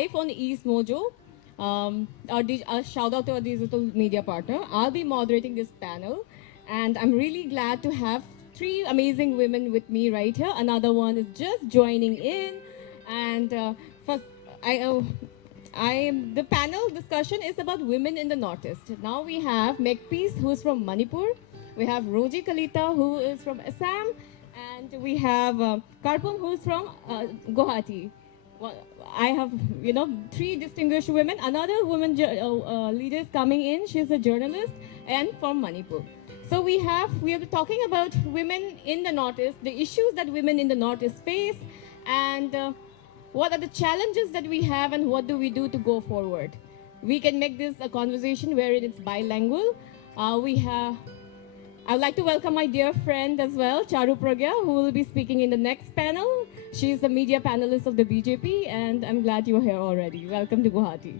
live on East Mojo. A shout out to our digital media partner. I'll be moderating this panel, and I'm really glad to have three amazing women with me right here. Another one is just joining in, and first, the panel discussion is about women in the Northeast. Now we have Makepeace, who's from Manipur. We have Rosie Kalita, who is from Assam, and we have Karpum, who's from Guwahati. Well, I have, three distinguished women. Another woman leader is coming in. She's a journalist and from Manipur. So we are talking about women in the Northeast, the issues that women in the Northeast face, and what are the challenges that we have, and what do we do to go forward. We can make this a conversation wherein it's bilingual. I'd like to welcome my dear friend as well, Charu Pragya, who will be speaking in the next panel. She's the media panelist of the BJP, and I'm glad you're here already. Welcome to Guwahati.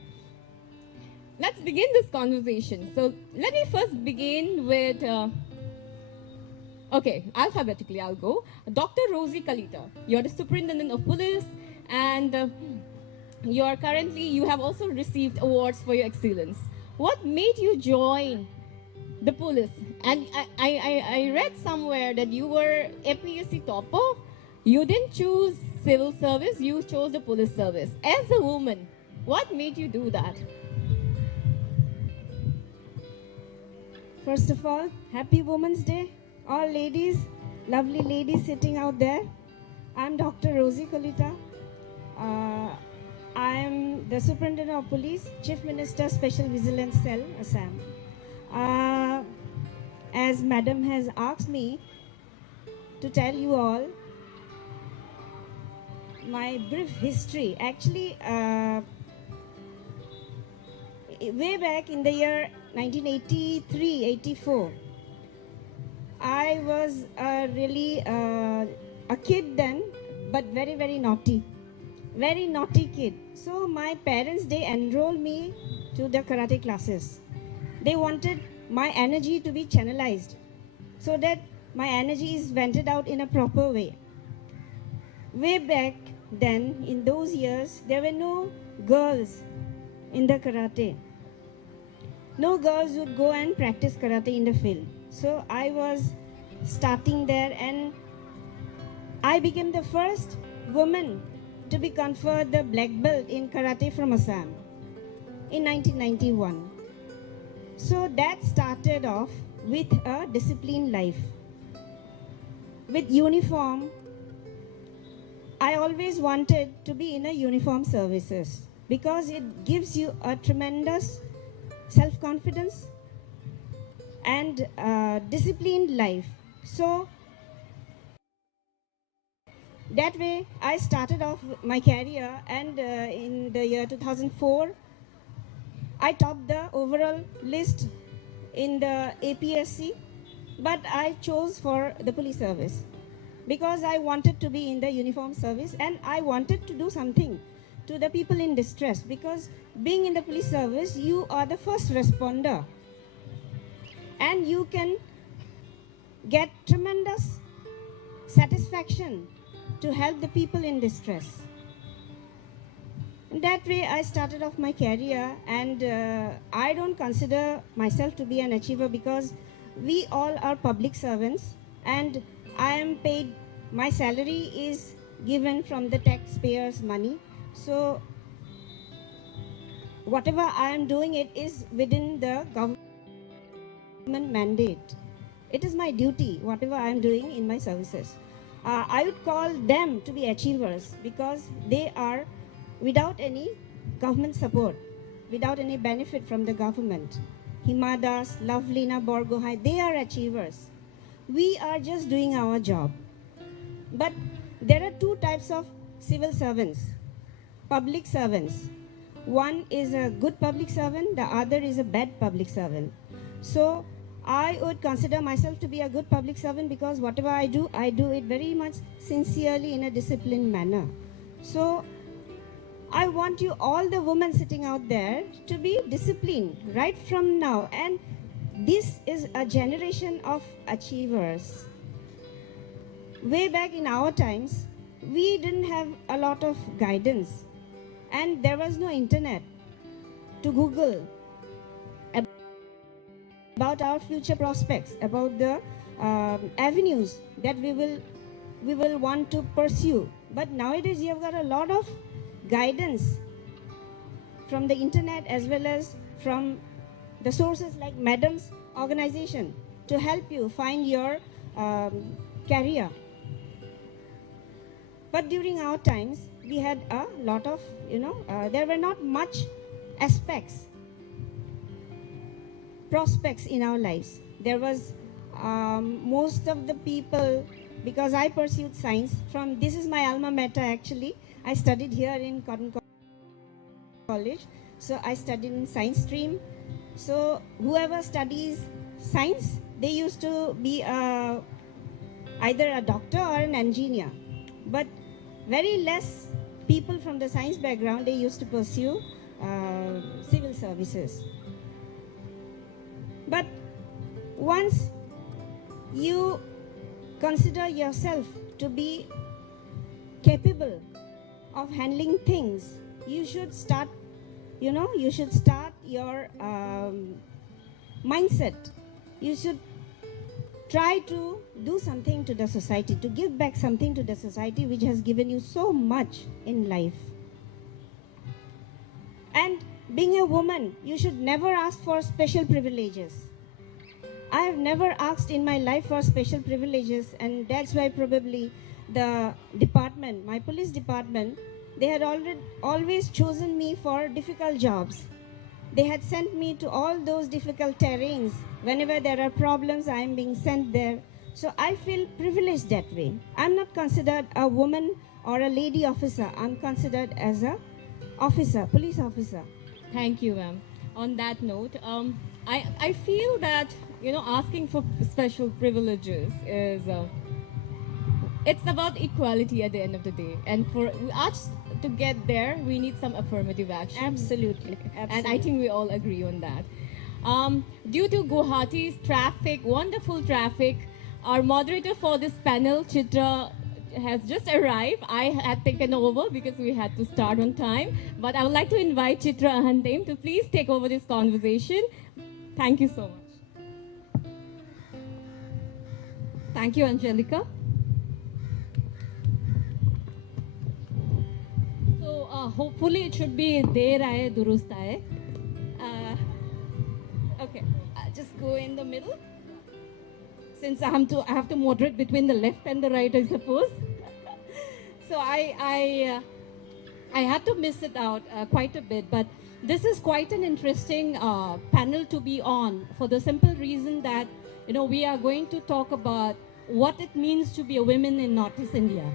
Let's begin this conversation. So let me first begin with, alphabetically I'll go. Dr. Rosie Kalita, you're the Superintendent of Police, and you have also received awards for your excellence. What made you join the police? And I read somewhere that you were APSC topper. You didn't choose civil service, you chose the police service. As a woman, what made you do that? First of all, happy Women's Day. All ladies, lovely ladies sitting out there. I'm Dr. Rosie Kalita. I am the Superintendent of Police, Chief Minister, Special Vigilance Cell, Assam. As Madam has asked me to tell you all my brief history. Actually, way back in the year 1983-84, I was really a kid then, but very, very naughty. Very naughty kid. So my parents, they enrolled me to the karate classes. They wanted my energy to be channelized so that my energy is vented out in a proper way. Way back then, in those years, there were no girls in the karate. No girls would go and practice karate in the field. So I was starting there, and I became the first woman to be conferred the black belt in karate from Assam in 1991. So that started off with a disciplined life. With uniform, I always wanted to be in a uniform services because it gives you a tremendous self-confidence and disciplined life. So that way I started off my career, and in the year 2004, I topped the overall list in the APSC, but I chose for the police service because I wanted to be in the uniform service, and I wanted to do something to the people in distress, because being in the police service, you are the first responder and you can get tremendous satisfaction to help the people in distress. In that way, I started off my career, and I don't consider myself to be an achiever because we all are public servants, and I am paid, my salary is given from the taxpayers' money. So whatever I am doing, it is within the government mandate. It is my duty, whatever I am doing in my services. I would call them to be achievers because they are without any government support, without any benefit from the government. Himadas, Lovelina, Borgohai, they are achievers. We are just doing our job. But there are two types of civil servants, public servants. One is a good public servant, the other is a bad public servant. So I would consider myself to be a good public servant because whatever I do it very much sincerely in a disciplined manner. So I want you, all the women sitting out there, to be disciplined right from now. And this is a generation of achievers. Way back in our times, we didn't have a lot of guidance. and there was no internet to Google about our future prospects, about the avenues that we will want to pursue. But nowadays you have got a lot of guidance from the internet as well as from the sources like Madam's organization to help you find your career. But during our times, we had a lot of, there were not much prospects in our lives. There was most of the people, because I pursued science this is my alma mater actually. I studied here in Cotton College. So I studied in science stream. So whoever studies science, they used to be either a doctor or an engineer. But very less people from the science background, they used to pursue civil services. But once you consider yourself to be capable of handling things, you should start, your mindset. You should try to do something to the society, to give back something to the society which has given you so much in life. And being a woman, you should never ask for special privileges. I have never asked in my life for special privileges, and that's why probably the department, my police department, they had always chosen me for difficult jobs. They had sent me to all those difficult terrains. Whenever there are problems, I am being sent there. So I feel privileged that way. I'm not considered a woman or a lady officer. I'm considered as a officer, police officer. Thank you, ma'am. On that note, I feel that, asking for special privileges is, it's about equality at the end of the day. And for us to get there, we need some affirmative action. Absolutely. And I think we all agree on that. Due to Guwahati's traffic, wonderful traffic, our moderator for this panel, Chitra, has just arrived. I had taken over because we had to start on time. But I would like to invite Chitra Ahanthem to please take over this conversation. Thank you so much. Thank you, Angelica. So hopefully it should be Der Aaye Durust Aaye. Okay, just go in the middle. Since I have to moderate between the left and the right, I suppose. So I had to miss it out quite a bit, but this is quite an interesting panel to be on for the simple reason that we are going to talk about what it means to be a woman in Northeast India,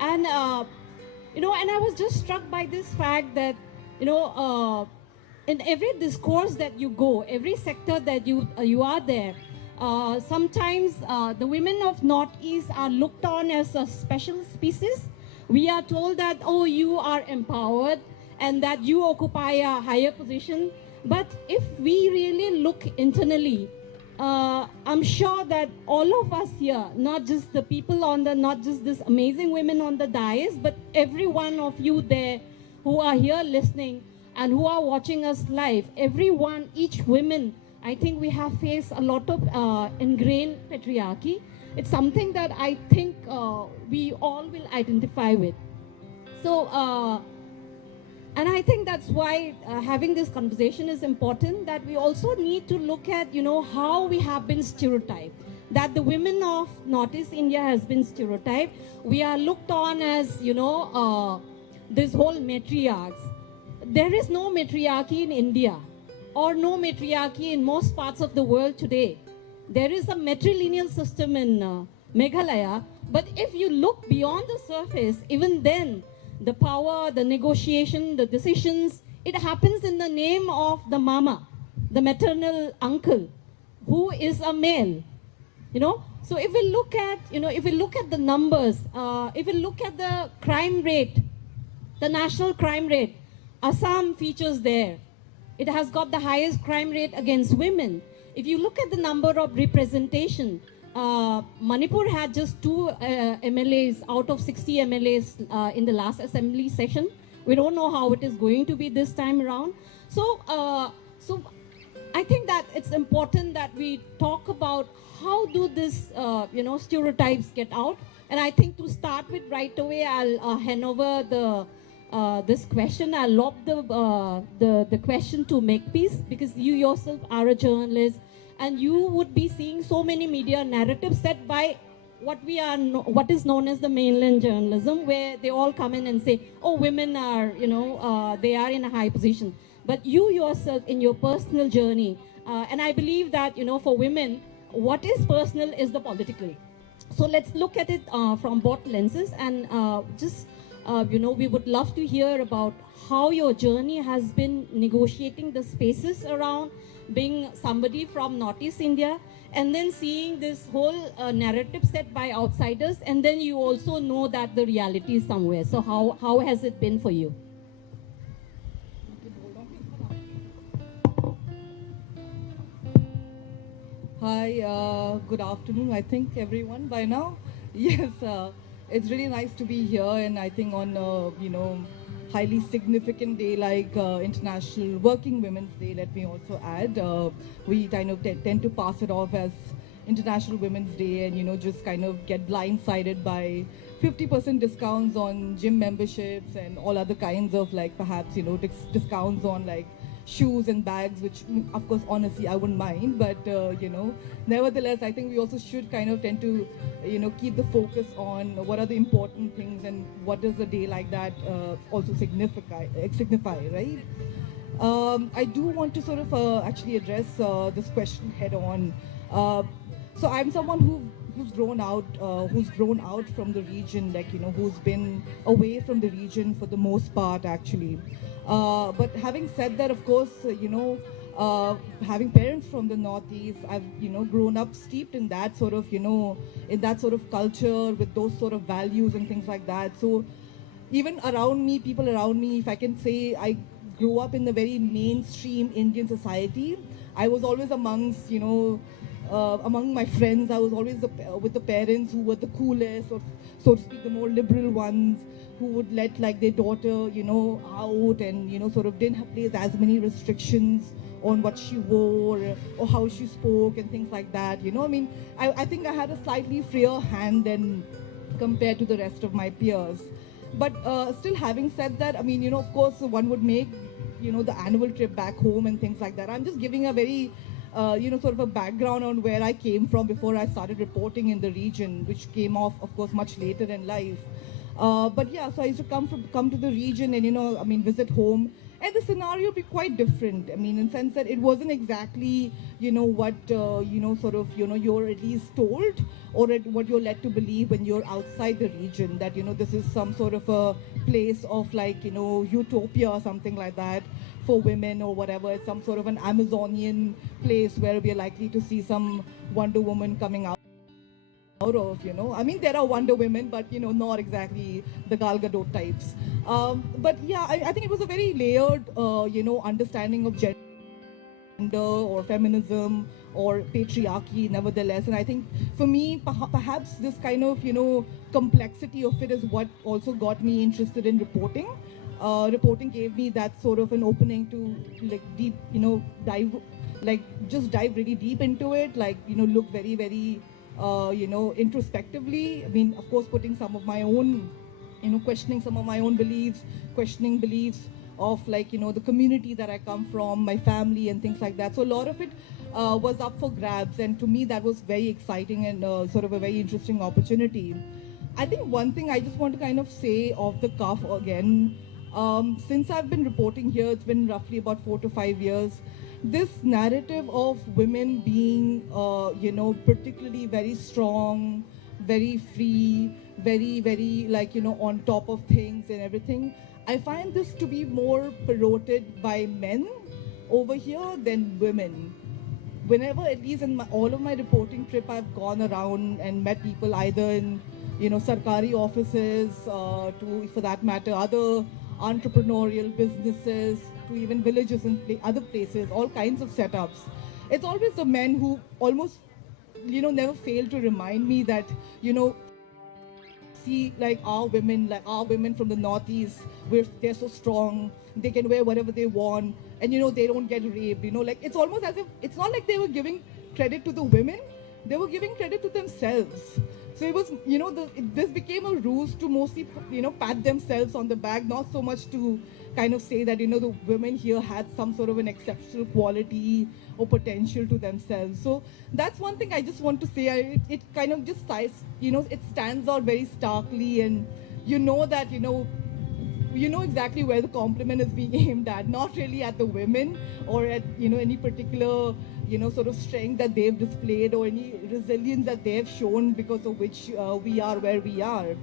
and and I was just struck by this fact that in every discourse that you go, every sector that you are there. Sometimes the women of Northeast are looked on as a special species. We are told that, oh, you are empowered and that you occupy a higher position. But if we really look internally, I'm sure that all of us here, not just the people not just this amazing women on the dais, but every one of you there who are here listening and who are watching us live, everyone, each woman, I think we have faced a lot of ingrained patriarchy. It's something that I think we all will identify with. So, and I think that's why having this conversation is important, that we also need to look at, how we have been stereotyped. That the women of Northeast India has been stereotyped. We are looked on as, this whole matriarchs. There is no matriarchy in India, or no matriarchy in most parts of the world today. There is a matrilineal system in Meghalaya, but if you look beyond the surface, even then, the power, the negotiation, the decisions, it happens in the name of the mama, the maternal uncle, who is a male, So if we look at the numbers, if we look at the crime rate, the national crime rate, Assam features there. It has got the highest crime rate against women. If you look at the number of representation, Manipur had just 2 MLAs out of 60 MLAs in the last assembly session. We don't know how it is going to be this time around. So, so I think that it's important that we talk about how do this, stereotypes get out. And I think to start with right away, I'll hand over this question. I'll lob the question to Makepeace, because you yourself are a journalist, and you would be seeing so many media narratives set by what is known as the mainland journalism, where they all come in and say, oh, women are, they are in a high position. But you yourself in your personal journey, and I believe that, for women, what is personal is the political. So let's look at it from both lenses, and we would love to hear about how your journey has been negotiating the spaces around being somebody from Northeast India, and then seeing this whole narrative set by outsiders, and then you also know that the reality is somewhere. So how has it been for you? Hi, good afternoon, I think, everyone, by now. Yes, it's really nice to be here, and I think on, highly significant day like International Working Women's Day, let me also add, we kind of tend to pass it off as International Women's Day and, just kind of get blindsided by 50% discounts on gym memberships and all other kinds of, like, perhaps, discounts on, like, shoes and bags, which, of course, honestly, I wouldn't mind. But, nevertheless, I think we also should kind of tend to, keep the focus on what are the important things and what does a day like that also signify, right? I do want to sort of actually address this question head on. So I'm someone who's grown out from the region, like, who's been away from the region for the most part, actually. But having said that, of course, having parents from the Northeast, I've, grown up steeped in that sort of, in that sort of culture with those sort of values and things like that. So even around me, people around me, if I can say, I grew up in a very mainstream Indian society. I was always amongst, among my friends, I was always with the parents who were the coolest, or so to speak, the more liberal ones, who would let, like, their daughter, out and, sort of didn't place as many restrictions on what she wore or how she spoke and things like that. I mean, I think I had a slightly freer hand than compared to the rest of my peers. But still, having said that, I mean, of course, one would make, the annual trip back home and things like that. I'm just giving a very sort of a background on where I came from before I started reporting in the region, which came off, of course, much later in life. But yeah, so I used to come to the region and, visit home. And the scenario would be quite different. I mean, in the sense that it wasn't exactly, what, sort of, you're at least told, or what you're led to believe when you're outside the region, that, this is some sort of a place of, like, utopia or something like that for women or whatever. It's some sort of an Amazonian place where we're likely to see some Wonder Woman coming out of, I mean, there are Wonder Women, but, not exactly the Gal Gadot types. But yeah, I think it was a very layered, understanding of gender or feminism or patriarchy, nevertheless. And I think for me, perhaps this kind of, complexity of it is what also got me interested in reporting. Reporting gave me that sort of an opening to, like, deep, dive really deep into it, like, look very, very introspectively. I mean, of course, putting some of my own, questioning some of my own beliefs, questioning beliefs of, like, the community that I come from, my family and things like that. So a lot of it was up for grabs. And to me, that was very exciting and sort of a very interesting opportunity. I think one thing I just want to kind of say off the cuff again, since I've been reporting here, it's been roughly about 4 to 5 years. This narrative of women being, particularly very strong, very free, very, very, like, on top of things and everything, I find this to be more parroted by men over here than women. Whenever, at least in all of my reporting trip, I've gone around and met people either in, sarkari offices, to, for that matter, other entrepreneurial businesses, to even villages and other places, all kinds of setups. It's always the men who almost, never fail to remind me that, see like our women from the Northeast, they're so strong, they can wear whatever they want, and they don't get raped. Like it's almost as if it's not like they were giving credit to the women, they were giving credit to themselves. So it was, this became a ruse to mostly, pat themselves on the back, not so much to kind of say that, the women here had some sort of an exceptional quality or potential to themselves. So that's one thing I just want to say. It kind of just, it stands out very starkly, and that, exactly where the compliment is being aimed at, not really at the women or at, any particular, sort of strength that they've displayed or any resilience that they've shown because of which we are where we are.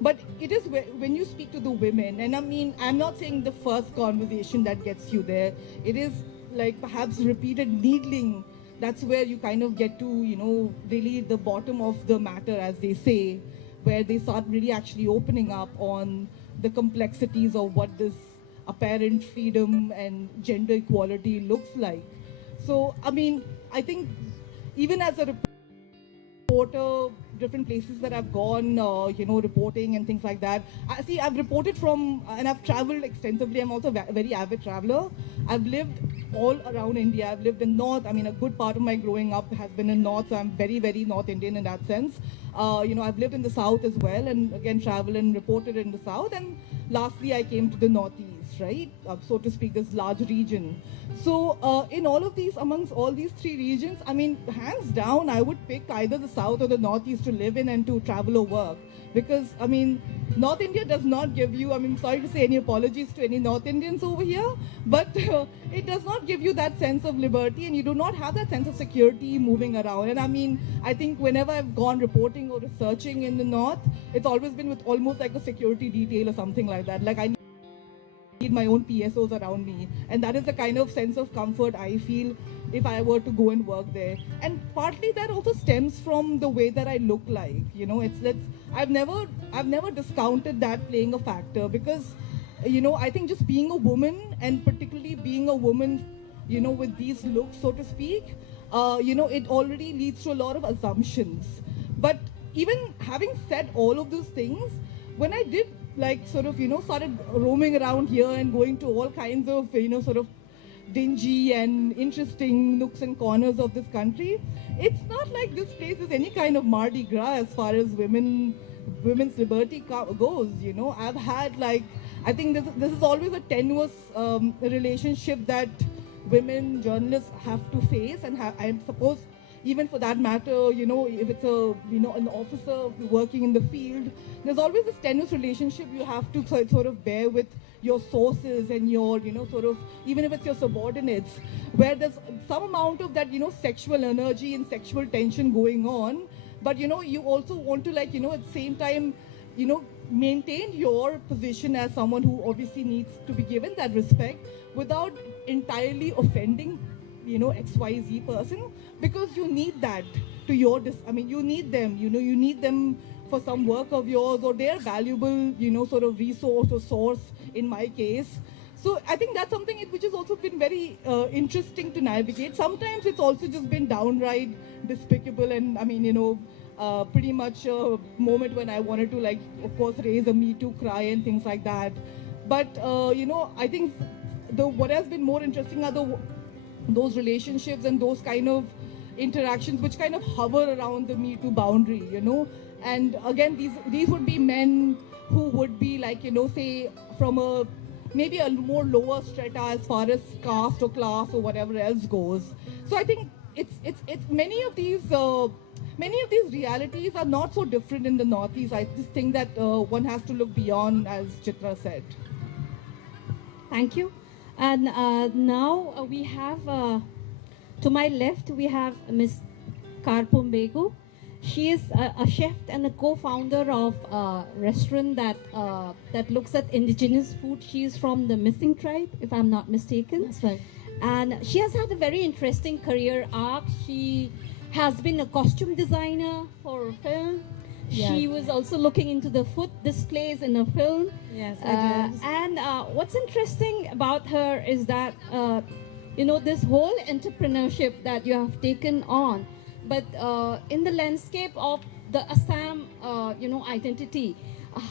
But it is when you speak to the women, and I mean, I'm not saying the first conversation that gets you there. It is like perhaps repeated needling. That's where you kind of get to, really the bottom of the matter, as they say, where they start really actually opening up on the complexities of what this apparent freedom and gender equality looks like. So, I mean, I think even as a reporter, different places that I've gone, reporting and things like that. I've reported from, and I've traveled extensively. I'm also a very avid traveler. I've lived all around India. I've lived in North. I mean, a good part of my growing up has been in North, so I'm very, very North Indian in that sense. I've lived in the South as well, and again, traveled and reported in the South. And lastly, I came to the Northeast, right? So to speak, this large region. So in all of these, amongst all these three regions, I mean, hands down, I would pick either the South or the Northeast to live in and to travel or work. Because, I mean, North India does not give you, I mean, sorry to say any apologies to any North Indians over here, but it does not give you that sense of liberty, and you do not have that sense of security moving around. And I mean, I think whenever I've gone reporting or researching in the North, it's always been with almost like a security detail or something like that. Like I need my own PSOs around me. And that is the kind of sense of comfort I feel if I were to go and work there. And partly that also stems from the way that I look like. I've never discounted that playing a factor, because I think just being a woman, and particularly being a woman with these looks, so to speak, it already leads to a lot of assumptions. But even having said all of those things, when I did started roaming around here and going to all kinds of sort of dingy and interesting nooks and corners of this country, it's not like this place is any kind of Mardi Gras as far as women's liberty goes. I've had I think this is always a tenuous relationship that women journalists have to face, and I suppose even for that matter, if it's an officer working in the field, there's always this tenuous relationship you have to sort of bear with your sources and your, sort of, even if it's your subordinates, where there's some amount of that, sexual energy and sexual tension going on. But, you also want to at the same time, maintain your position as someone who obviously needs to be given that respect without entirely offending XYZ person, because you need that to your you need them, you need them for some work of yours, or they're valuable, sort of resource or source in my case. So I think that's something which has also been very interesting to navigate. Sometimes it's also just been downright despicable, and pretty much a moment when I wanted to of course raise a Me Too cry and things like that. But I think what has been more interesting are those relationships and those kind of interactions which kind of hover around the Me Too boundary, And again, these would be men who would be say from maybe a more lower strata as far as caste or class or whatever else goes. So I think it's many of these realities are not so different in the Northeast. I just think that one has to look beyond, as Chitra said. Thank you. And now we have, to my left, we have Miss Karpum Pegu. She is a chef and a co-founder of a restaurant that looks at indigenous food. She is from the Missing tribe, if I'm not mistaken. That's right. And she has had a very interesting career arc. She has been a costume designer for film. Yes. She was also looking into the food displays in a film. Yes, I did. And what's interesting about her is that, this whole entrepreneurship that you have taken on, but in the landscape of the Assam, identity.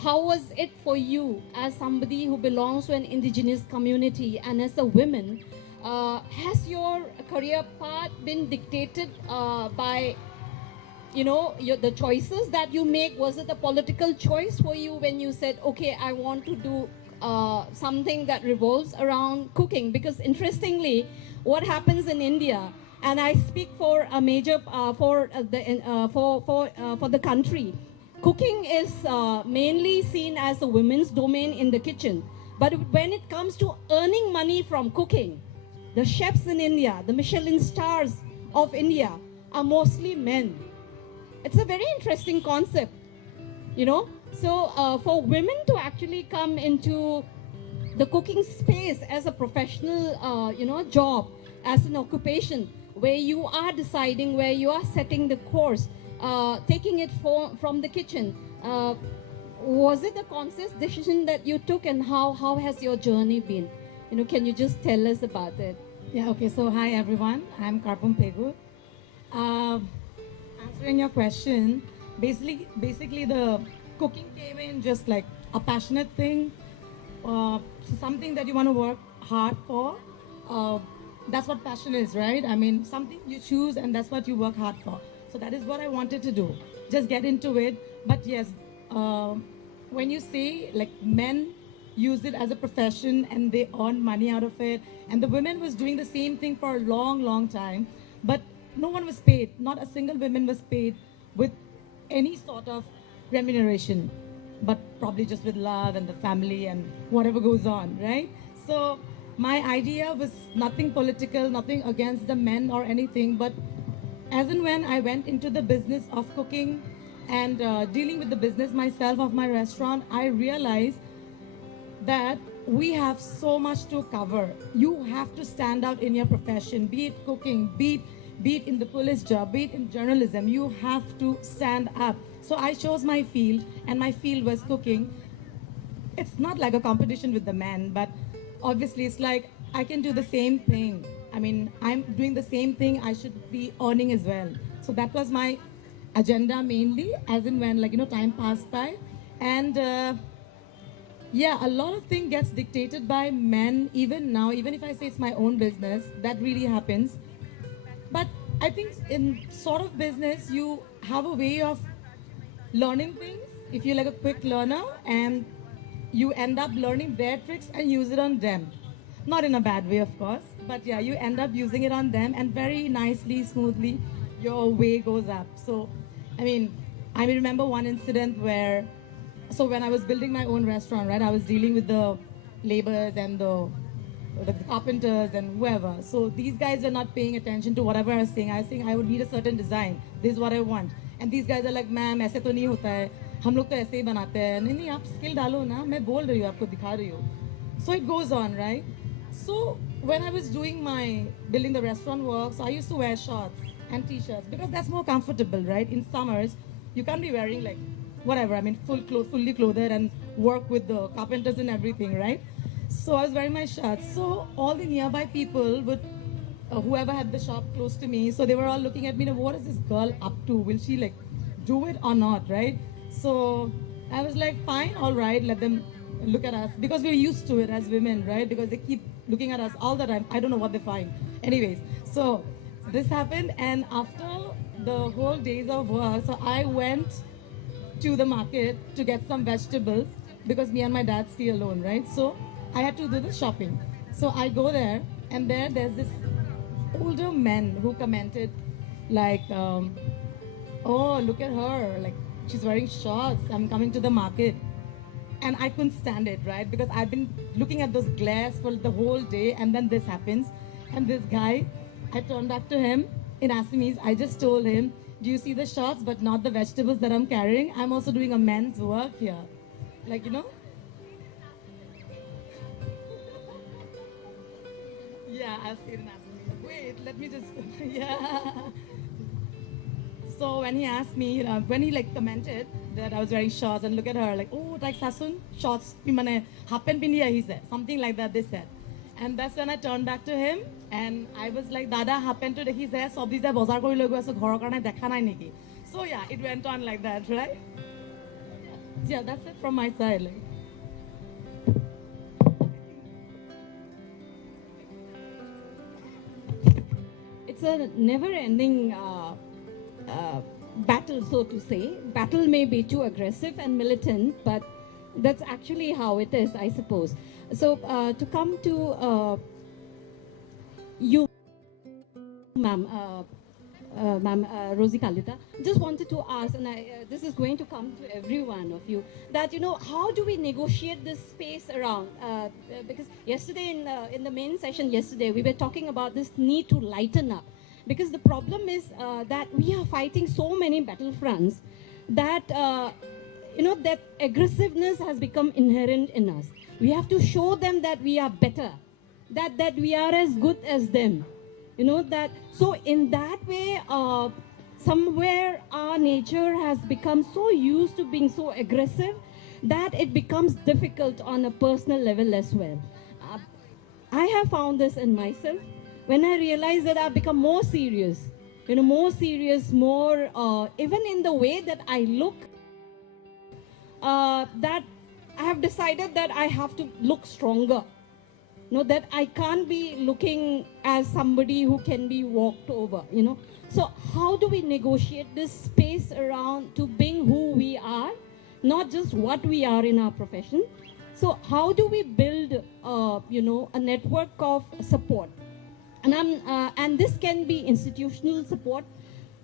How was it for you as somebody who belongs to an indigenous community and as a woman? Has your career path been dictated by, the choices that you make? Was it a political choice for you when you said, okay, I want to do something that revolves around cooking? Because interestingly, what happens in India, and I speak for a major for the country, cooking is mainly seen as a women's domain in the kitchen. But when it comes to earning money from cooking, the chefs in India, the Michelin stars of India, are mostly men. It's a very interesting concept, So for women to actually come into the cooking space as a professional, job, as an occupation, where you are deciding, where you are setting the course, taking it from the kitchen, was it a conscious decision that you took, and how has your journey been? Can you just tell us about it? Yeah, okay, so hi everyone, I'm Karpum Pegu. Answering your question, basically the cooking came in just like a passionate thing, something that you want to work hard for. That's what passion is, right? I mean, something you choose and that's what you work hard for. So that is what I wanted to do, just get into it. But yes, when you say like men use it as a profession and they earn money out of it, and the women was doing the same thing for a long time, but no one was paid, not a single woman was paid with any sort of remuneration, but probably just with love and the family and whatever goes on, right? So my idea was nothing political, nothing against the men or anything, but as and when I went into the business of cooking and dealing with the business myself of my restaurant, I realized that we have so much to cover. You have to stand out in your profession, be it cooking, be it in the police job, be it in journalism. You have to stand up. So I chose my field, and my field was cooking. It's not like a competition with the men, but obviously it's like I can do the same thing. I mean, I'm doing the same thing, I should be earning as well. So that was my agenda mainly, as in when time passed by. And yeah, a lot of things gets dictated by men even now. Even if I say it's my own business, that really happens. But I think in sort of business, you have a way of learning things. If you're like a quick learner, and you end up learning their tricks and use it on them. Not in a bad way, of course, but yeah, you end up using it on them, and very nicely, smoothly, your way goes up. So, I remember one incident where, so when I was building my own restaurant, right, I was dealing with the laborers and the carpenters and whoever. So these guys were not paying attention to whatever I was saying. I was saying I would need a certain design. This is what I want. And these guys are like, ma'am, ऐसे तो नहीं होता है. हम लोग तो ऐसे ही बनाते हैं. नहीं आप skill डालो ना. मैं बोल रही हूँ, आपको दिखा रही हूँ. So it goes on, right? So when I was doing my building the restaurant work, so I used to wear shorts and t-shirts because that's more comfortable, right? In summers, you can't be wearing like whatever. Fully clothed and work with the carpenters and everything, right? So I was wearing my shirts. So all the nearby people would, whoever had the shop close to me, so they were all looking at me, what is this girl up to? Will she like do it or not, right? So I was like, fine, all right, let them look at us, because we're used to it as women, right? Because they keep looking at us all the time. I don't know what they find. Anyways, so this happened, and after the whole days of work, so I went to the market to get some vegetables, because me and my dad stay alone, right? So I had to do the shopping. So I go there, and there's this older man who commented like, oh, look at her, like she's wearing shorts, I'm coming to the market. And I couldn't stand it, right? Because I've been looking at those glares for the whole day, and then this happens. And this guy, I turned back to him in Assamese. I just told him, do you see the shorts but not the vegetables that I'm carrying? I'm also doing a man's work here. Like, Yeah, I'll say it in Assamese. Wait, let me just, yeah. So when he asked me, when he like commented that I was wearing shorts, and look at her, like, oh, like Sasun, shorts, half pant pindiya, he said. Something like that, they said. And that's when I turned back to him, and I was like, Dada, half pant to he said, sobdi se bazar kori logo aso ghor karone dekha nai neki. So yeah, it went on like that, right? Yeah, that's it from my side. Like. It's a never-ending battle, so to say. Battle may be too aggressive and militant, but that's actually how it is, I suppose. So to come to you, ma'am, Rosie Kalita, just wanted to ask, and this is going to come to every one of you, that, how do we negotiate this space around? Because yesterday in the main session yesterday, we were talking about this need to lighten up. Because the problem is that we are fighting so many battlefronts that, that aggressiveness has become inherent in us. We have to show them that we are better, that we are as good as them. So in that way, somewhere our nature has become so used to being so aggressive that it becomes difficult on a personal level as well. I have found this in myself when I realized that I've become more serious, more, even in the way that I look, that I have decided that I have to look stronger. That I can't be looking as somebody who can be walked over, So how do we negotiate this space around to being who we are, not just what we are in our profession? So how do we build, a network of support? And this can be institutional support,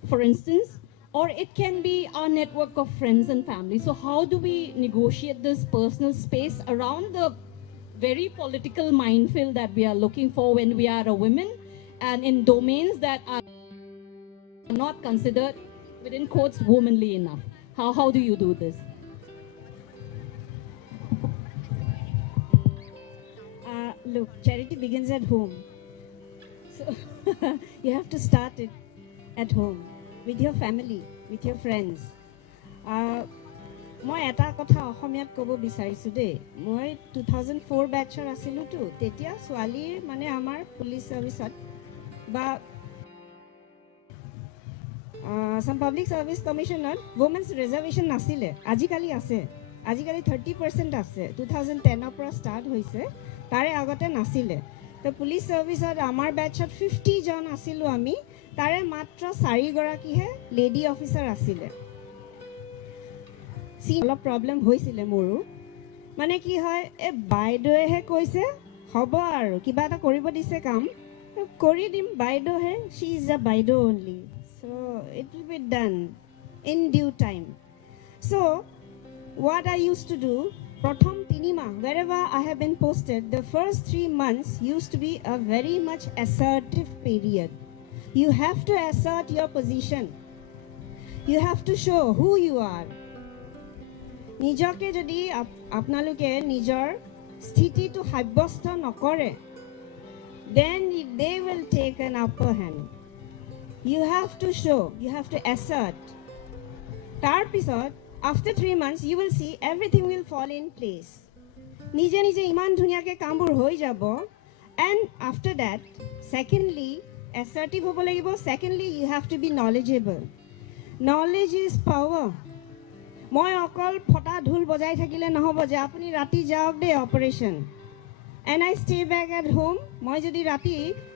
for instance, or it can be our network of friends and family. So how do we negotiate this personal space around the very political minefield that we are looking for when we are a woman and in domains that are not considered, within quotes, womanly enough? How do you do this? Look, charity begins at home. So you have to start it at home, with your family, with your friends. মই এটা কথা অসমীয়াত ক'ব বিচাৰিছোঁ দেই। মই 2004 বেটছৰ আছিলোঁতো, তেতিয়া ছোৱালীৰ মানে আমাৰ পুলিচ ছাৰ্ভিচত বা some public service কমিশ্যনত women's reservation নাছিলে। আজিকালি আছে, আজিকালি 30% আছে। 2010ৰ পৰা ষ্টাৰ্ট হৈছে, তাৰে আগতে নাছিলে। তো পুলিচ ছাৰ্ভিচত আমাৰ বেটছত 50 জন আছিলোঁ আমি, তাৰে মাত্ৰ 4 গৰাকীহে লেডি অফিচাৰ আছিলে। অলপ প্ৰব্লেম হৈছিলে মোৰো, মানে কি হয়, এই বাইদেউহে কৈছে হ'ব আৰু কিবা এটা কৰিব দিছে কাম কৰি দিম, বাইদেউহে, শ্বি ইজ আ বাইদেউ only, so' it will be done in due time. So' what I use to do, প্ৰথম 3 মাহ wherever I have been posted, the first 3 months used to be a very much assertive period. You have to assert your position. You have to show who you are. নিজকে যদি আপোনালোকে নিজৰ স্থিতিটো সাব্যস্ত নকৰে, then they will take an upper hand. You have to show, you have to assert. তাৰপিছত after 3 months you will see everything will fall in place. নিজে নিজে ইমান ধুনীয়াকৈ কামবোৰ হৈ যাব। And after that, secondly, assertive হ'ব লাগিব। Secondly, you have to be knowledgeable. Knowledge is power. মই অকল ফটা ঢোল বজাই থাকিলে নহ'ব যে আপুনি ৰাতি যাওক day operation, and I stay back at home. মই যদি ৰাতি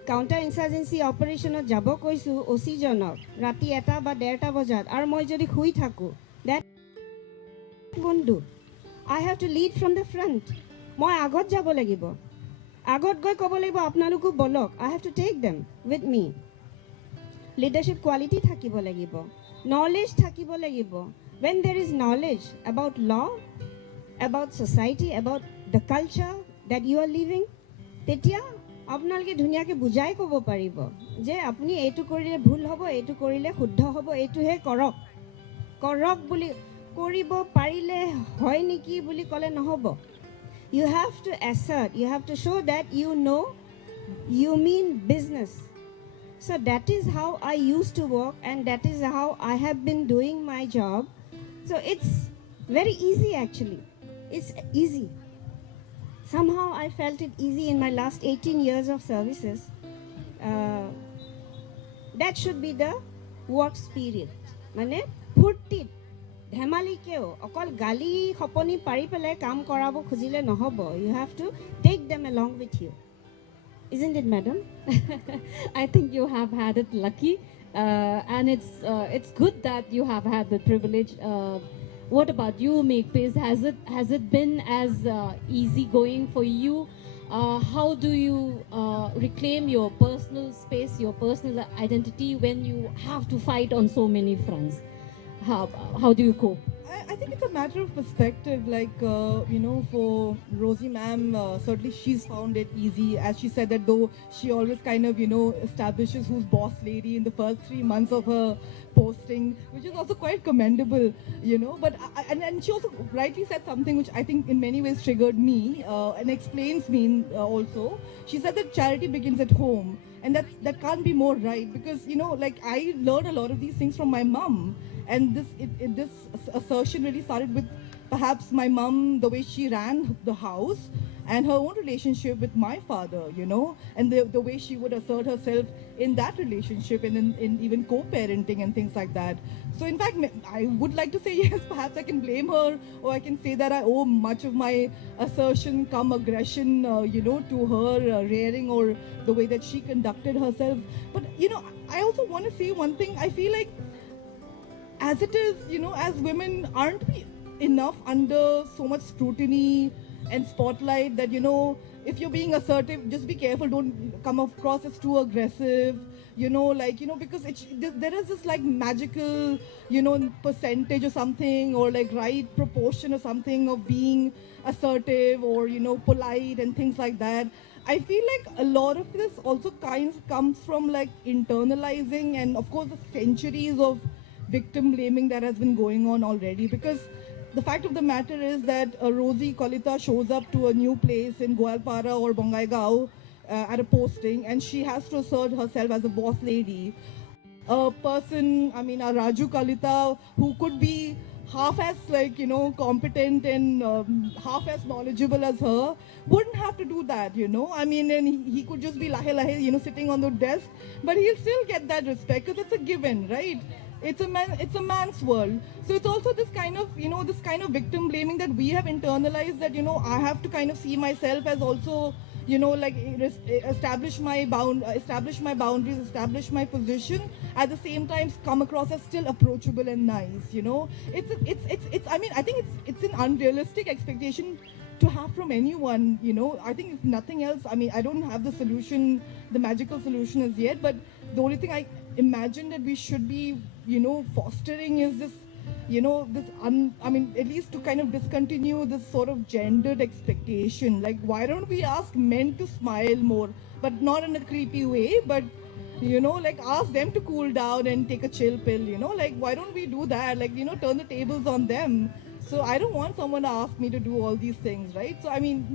কাউণ্টাৰ ইনচাৰ্জেঞ্চি অপাৰেশ্যনত যাব কৈছোঁ অচিজনক ৰাতি 1 বা 1:30 বজাত, আৰু মই যদি শুই থাকোঁ, that won't do. I have to lead from the front. মই আগত যাব লাগিব, আগত গৈ ক'ব লাগিব আপোনালোকো বলক, I have to take them with me. Leadership quality থাকিব লাগিব, নলেজ থাকিব লাগিব। When there is knowledge about law, about society, about the culture that you are living, তেতিয়া আপোনালোকে ধুনীয়াকৈ বুজাই ক'ব পাৰিব যে আপুনি এইটো কৰিলে ভুল হ'ব, এইটো কৰিলে শুদ্ধ হ'ব, এইটোহে কৰক, কৰক বুলি কৰিব পাৰিলে হয় নেকি বুলি ক'লে নহ'ব। You have to assert, you have to show that you know, you mean business. So that is how I used to work, and that is how I have been doing my job. So it's very easy actually. It's easy. Somehow I felt it easy in my last 18 years of services. That should be the work spirit. মানে ফূৰ্তিত ধেমালিকেও অকল গালি খপনি পাৰি পেলাই কাম কৰাব খুজিলে নহ'ব. You have to take them along with you. Isn't it, madam? I think you have had it lucky, and it's good that you have had the privilege. What about you, Makepeace? Has it been as easy going for you? How do you reclaim your personal space, your personal identity when you have to fight on so many fronts? How do you cope? I think it's a matter of perspective. Like, for Rosie ma'am, certainly she's found it easy. As she said that though she always kind of, establishes who's boss lady in the first 3 months of her posting, which is also quite commendable, But and she also rightly said something which I think in many ways triggered me and explains me also. She said that charity begins at home. And that can't be more right because, I learned a lot of these things from my mom. And this assertion really started with perhaps my mom, the way she ran the house and her own relationship with my father, and the way she would assert herself in that relationship and in even co-parenting and things like that. So in fact, I would like to say, yes, perhaps I can blame her or I can say that I owe much of my assertion come aggression, to her rearing or the way that she conducted herself. But, I also want to say one thing. I feel like as it is, as women, aren't we enough under so much scrutiny and spotlight that, if you're being assertive, just be careful, don't come across as too aggressive, because there is this like magical, percentage or something or like right proportion or something of being assertive or, polite and things like that. I feel like a lot of this also comes from like internalizing and of course the centuries of victim blaming that has been going on already, because the fact of the matter is that Rosie Kalita shows up to a new place in Goalpara or Bongaigaon at a posting and she has to assert herself as a boss lady. A person, a Raju Kalita who could be half as competent and half as knowledgeable as her wouldn't have to do that, and he could just be lahe, sitting on the desk, but he'll still get that respect because it's a given, right? It's a man's world. So it's also this kind of victim blaming that we have internalized that, I have to kind of see myself as also, establish my boundaries, establish my position, at the same time come across as still approachable and nice, I think it's an unrealistic expectation to have from anyone, I think if nothing else, I don't have the solution, the magical solution as yet, but the only thing I imagine that we should be, fostering is this, at least to kind of discontinue this sort of gendered expectation. Like, why don't we ask men to smile more, but not in a creepy way, but, ask them to cool down and take a chill pill, why don't we do that? Like, turn the tables on them. So I don't want someone to ask me to do all these things, right? So,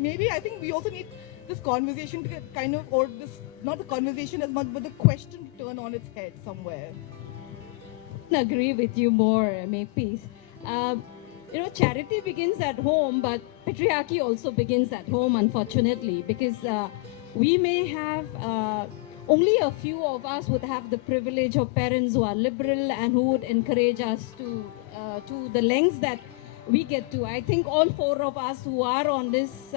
maybe I think we also need this conversation to get kind of, or this, not the conversation as much, but the question to turn on its head somewhere. I agree with you more, Makepeace. Charity begins at home, but patriarchy also begins at home, unfortunately, because we may have, only a few of us would have the privilege of parents who are liberal and who would encourage us to the lengths that we get to. I think all four of us who are on this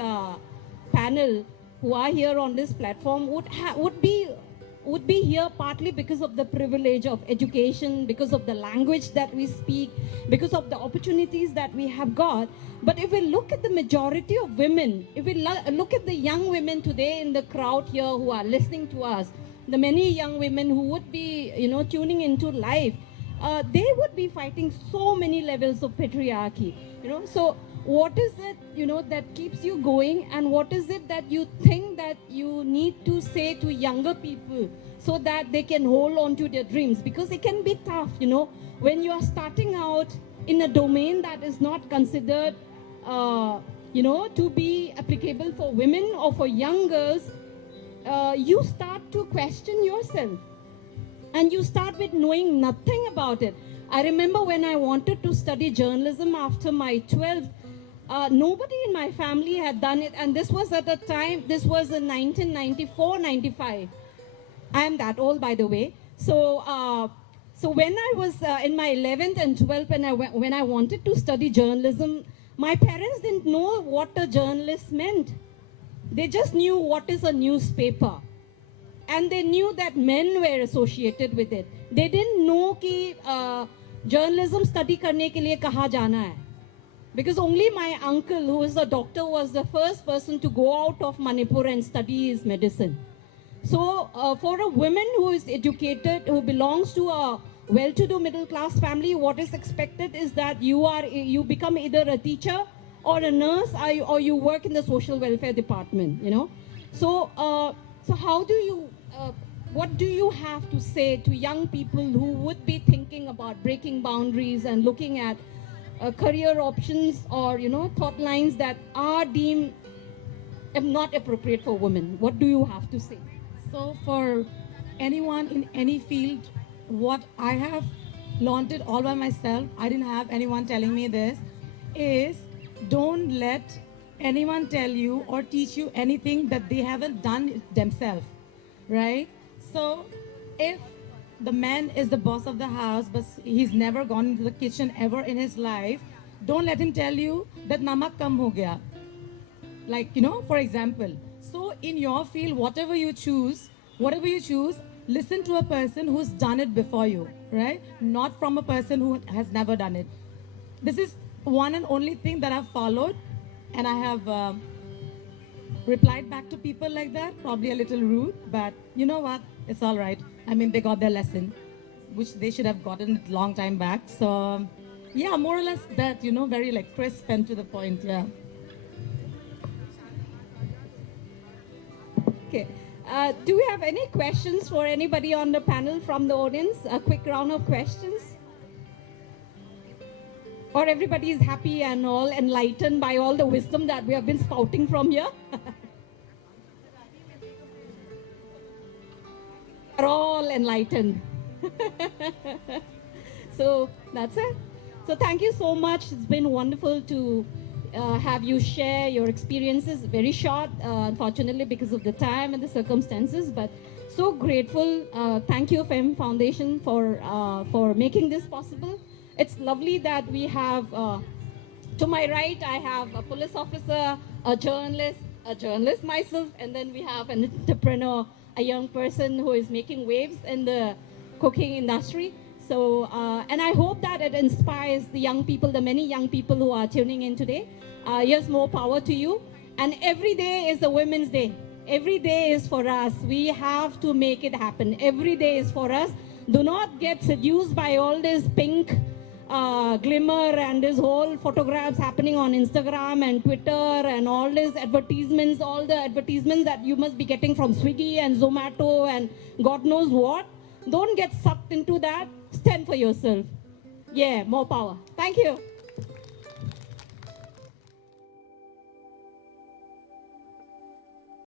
panel, who are here on this platform, would be here partly because of the privilege of education, because of the language that we speak, because of the opportunities that we have got. But if we look at the majority of women, if we look at the young women today in the crowd here who are listening to us, the many young women who would be, tuning into life, they would be fighting so many levels of patriarchy, So what is it, that keeps you going, and what is it that you think that you need to say to younger people so that they can hold on to their dreams? Because it can be tough, when you are starting out in a domain that is not considered, to be applicable for women or for young girls. You start to question yourself, and you start with knowing nothing about it. I remember when I wanted to study journalism after my 12th, nobody in my family had done it, and this was at a time, this was in 1994-95. I am that old, by the way. So So when I was in my 11th and 12th, when I wanted to study journalism, my parents didn't know what a journalist meant. They just knew what is a newspaper. And they knew that men were associated with it. They didn't know कि journalism study करने के लिए कहाँ जाना है. Because only my uncle, who is a doctor, was the first person to go out of Manipur and study his medicine. So for a woman who is educated, who belongs to a well-to-do middle-class family, what is expected is that you become either a teacher or a nurse, or you work in the social welfare department, you know. So, so how do you, what do you have to say to young people who would be thinking about breaking boundaries and looking at career options or, you know, thought lines that are deemed not appropriate for women? What do you have to say? So for anyone in any field, what I have learned it all by myself, I didn't have anyone telling me this, is don't let anyone tell you or teach you anything that they haven't done themselves, right? So if the man is the boss of the house, but he's never gone into the kitchen ever in his life, don't let him tell you that namak kam ho gaya. Like, you know, for example. So in your field, whatever you choose, listen to a person who's done it before you, right? Not from a person who has never done it. This is one and only thing that I've followed, and I have replied back to people like that, probably a little rude, but you know what? It's all right. I mean, they got their lesson, which they should have gotten a long time back. So yeah, more or less that, you know, very like crisp and to the point, yeah. Okay. Do we have any questions for anybody on the panel from the audience? A quick round of questions? Or everybody is happy and all enlightened by all the wisdom that we have been spouting from here? We're all enlightened. So that's it. So thank you so much. It's been wonderful to have you share your experiences. Very short, unfortunately, because of the time and the circumstances, but so grateful. Thank you, FEM Foundation, for making this possible. It's lovely that we have, to my right, I have a police officer, a journalist myself, and then we have an entrepreneur, a young person who is making waves in the cooking industry. So, and I hope that it inspires the young people, the many young people who are tuning in today. Here's more power to you. And every day is the Women's Day. Every day is for us. We have to make it happen. Every day is for us. Do not get seduced by all this pink glimmer and this whole photographs happening on Instagram and Twitter and all these advertisements, all the advertisements that you must be getting from Swiggy and Zomato and God knows what. Don't get sucked into that. Stand for yourself. Yeah, more power. Thank you.